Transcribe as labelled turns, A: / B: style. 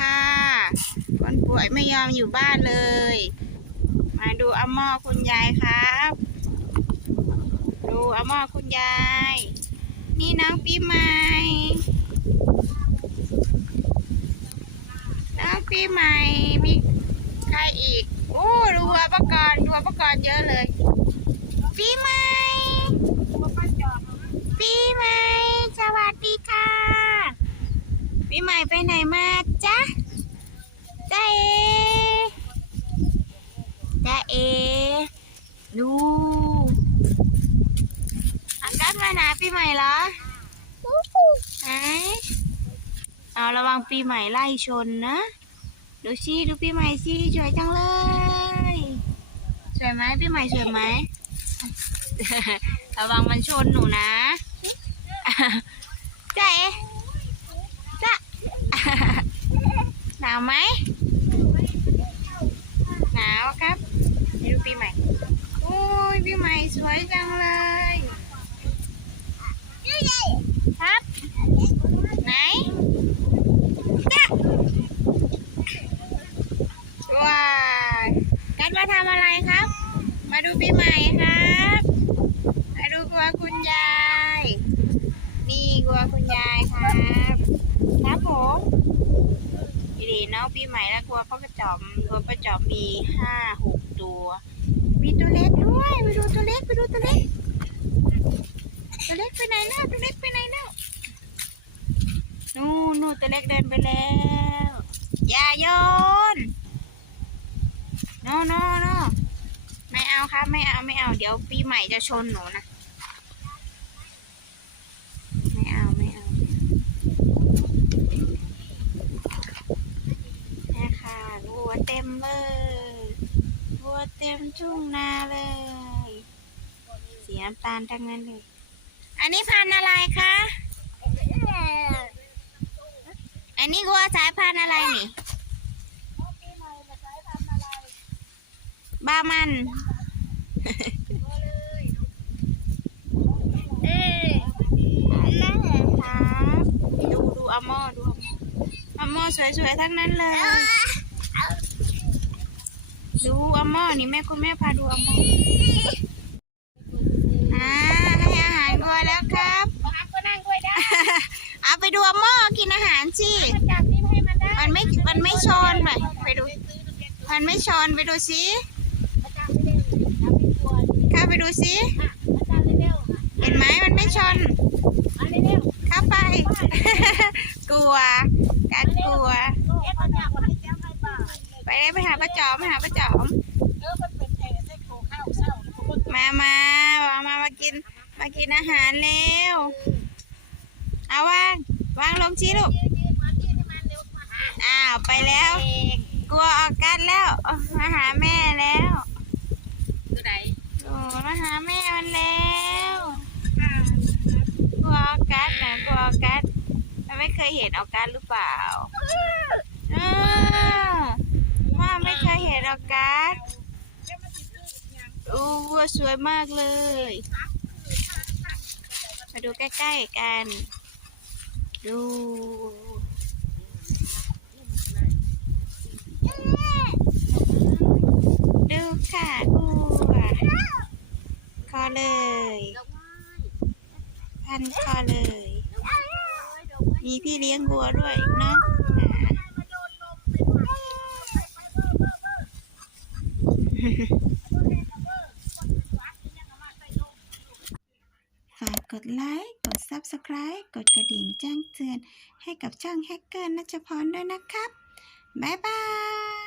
A: ค่ะ คนป่วยไม่ยอมอยู่บ้านเลย มาดูอาม่อคุณยายครับ ดูอาม่อคุณยาย นี่น้องปีใหม่น้องปีใหม่มีใครอีกโอ้ดูหัวประกอบดูหัวประกอบเยอะเลย ปีใหม่ ปีใหม่ สวัสดีค่ะ ปีใหม่ไปไหนมาจ๊ะจ๊ะเอจ๊ะเอดูอากาศมาหนาปีใหม่เหรอไหนเอาระวังปีใหม่ไล่ชนนะ ดูสิดูปีใหม่สิสวยจังเลย สวยไหมปีใหม่สวยไหม ระวังมันชนหนูนะเอจ๊ะ หนาวไหมหนาวครับนี่ดูปีใหม่โอ้ยปีใหม่สวยจังเลยครับไหนว้ากัดมาทำอะไรครับ มาดูปีใหม่ครับมาดูกลัวคุณยาย นี่กลัวคุณยายครับ ครับผมดีๆน้องปีใหม่แล้วกลัวเขากระจอมกลัวกระจอมมีห้าหกตัว มีตัวเล็กด้วยไปดูตัวเล็กไปดูตัวเล็ก ตัวเล็กไปไหนแล้วตัวเล็กไปไหนแล้วนู่นนู่นตัวเล็กเดินไปแล้ว อย่าโยนโนโนโนไม่เอาครับไม่เอาไม่เอา เดี๋ยวปีใหม่จะชนหนูนะ ไม่เอาไม่เอาแม่ค่ะวัวเต็ มเลยวัวเต็มทุ่งนาเลยสีน้ำตาลทั้งนั้นเลย อันนี้พันธุ์อะไรคะ อันนี้วัวสายพันธุ์อะไรนี่บามัน เอ๊ะนั่นเหรอครับดูดูอาม่อดูอาม่อสวยๆทั้งนั้นเลย ดูอาม่อนี่แม่คุณแม่พาดูอาม่ออ่าให้อาหารวัวแล้วครับ
B: ก็นั่งด้วยได้
A: เอาไปดูอาม่อกินอาหารสิ
B: จับนี่ให้มันได้
A: มันไม่มันไม่ชนไปไปดู มันไม่ชนไปดูสิข้าไปดูสิ
B: เห็
A: นไหมมันไม่ชนข้าไป กลัว
B: จ
A: อมไปหาป้าจอม
B: เออมันเป็นแผลได้โคข้า
A: มามามามามากิน มากินอาหารเร็วเอาวางวางลงชี้ลูกอ้าวไปแล้ว กลัวออกกันแล้วมาหาแม่แล้ว
B: ตัวไหน
A: โอ้มาหาแม่มันแล้วกลัวออกัสนะกลัวออกกันไม่เคยเห็นออกัสหรือเปล่า ไม่เคยเห็นออกัสอู้วัวสวยมากเลย มาดูใกล้ๆกัน ดูดูค่ะวัวคอเลย พันคอเลย มีพี่เลี้ยงวัวด้วยนะ ฝากกดไลค์ กด Subscribe กดกระดิ่งแจ้งเตือนให้กับช่องแฮกเกอร์นัชพรด้วยนะครับ บ๊ายบาย